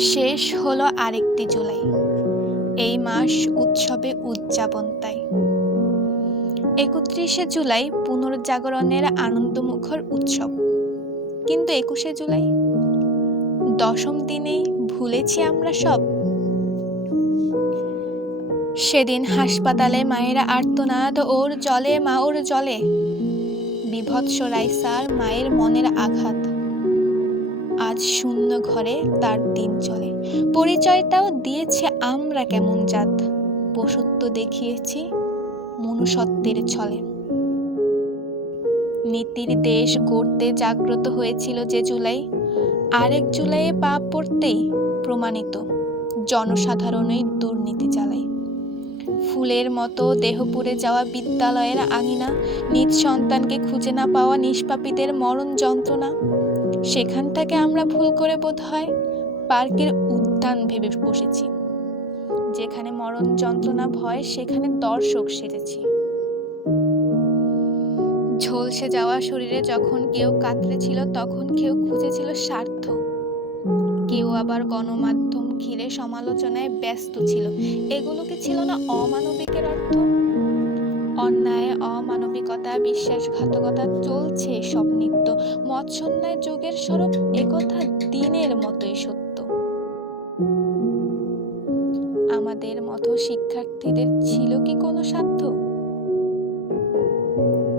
শেষ হলো আরেকটি জুলাই। এই মাস উৎসবে উদযাপন তাই। ৩১শে জুলাই পুনর্জাগরণের আনন্দমুখর উৎসব। কিন্তু ২১শে জুলাই দশম দিনেই ভুলেছি আমরা সব। সেদিন হাসপাতালে মায়েরা আর্তনাদ, ওর জলে মা ওর জলে। বিভৎস রাইসার মায়ের মনের আঘাত। আজ শূন্য ঘরে তার দিন চলে। পরিচয়টাও দিয়েছে আমরা কেমন জাত। পশুত্ব দেখিয়েছি মনুষ্যত্বের ছলে। নীতির দেশ গড়তে জাগ্রত হয়েছিল যে জুলাই, আরেক জুলাইয়ে পা পড়তেই প্রমাণিত জনসাধারণই দুর্নীতি চালায়। ফুলের মতো দেহ পুড়ে যাওয়া বিদ্যালয়ের আঙিনা, নিজ সন্তানকে খুঁজে না পাওয়া নিষ্পাপীদের মরণ যন্ত্রণা। সেখানটাকে আমরা ভুল করে বোধহয় পার্কের উদ্যান ভেবে বসেছি। যেখানে মরণ যন্ত্রণা ভয়, সেখানে দর্শক সেজেছি। ঝলসে যাওয়া শরীরে যখন কেউ কাতরেছিল, তখন কেউ খুঁজেছিল স্বার্থ। কেউ আবার গণমাধ্যম ঘিরে সমালোচনায় ব্যস্ত ছিল। এগুলো কি ছিল না অমানবিকের অর্থ? অন্যায়, অমানবিকতা, বিশ্বাসঘাতকতা চলছে সব নিত্য। মৎস্যন্যায় যুগের স্বরূপ, একথা দিনের মতোই সত্য। আমাদের মতো শিক্ষার্থীদের ছিল কি কোনো স্বার্থ?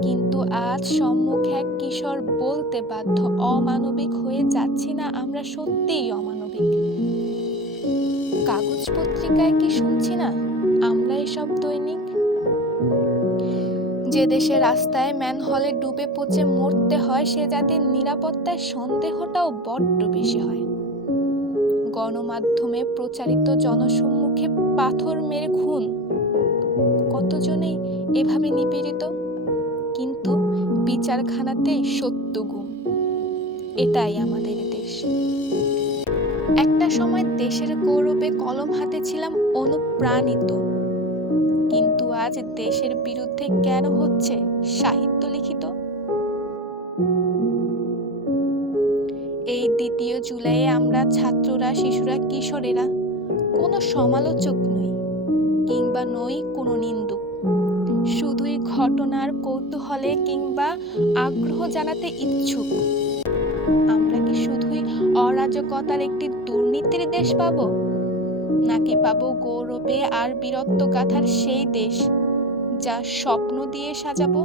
কিন্তু আজ সম্মুখে এক কিশোর বলতে বাধ্য, অমানবিক হয়ে যাচ্ছি না আমরা সত্যিই অমানবিক? কাগজ পত্রিকায় কি শুনছি না আমরা এসব দৈনিক? যে দেশে রাস্তায় ম্যানহলে ডুবে পচে মরতে হয়, সে জাতির নিরাপত্তায় সন্দেহটাও বড্ড বেশি হয়। গণমাধ্যমে প্রচারিত জনসম্মুখে পাথর মেরে খুন, কতজনেই এভাবে নিপীড়িত। কিন্তু বিচারখানাতেই সত্য গুম। এটাই আমাদের দেশ। একটা সময় দেশের গৌরবে কলম হাতে ছিলাম অনুপ্রাণিত। কিন্তু আজ দেশের বিরুদ্ধে কেন হচ্ছে সাহিত্য লিখিত? এই ২য় জুলাইয়ে আমরা ছাত্ররা, শিশুরা, কিশোরেরা কোনো সমালোচক নই, কিংবা নই কোনো নিন্দুক। শুধুই ঘটনার কৌতূহলে কিংবা আগ্রহ জানাতে ইচ্ছুক। আমরা কি শুধুই অরাজকতার একটি দুর্নীতির দেশ পাবো, নাকি পাবো গৌরবে আর বীরত্ব গাথার সেই দেশ যা স্বপ্ন দিয়ে সাজাবো?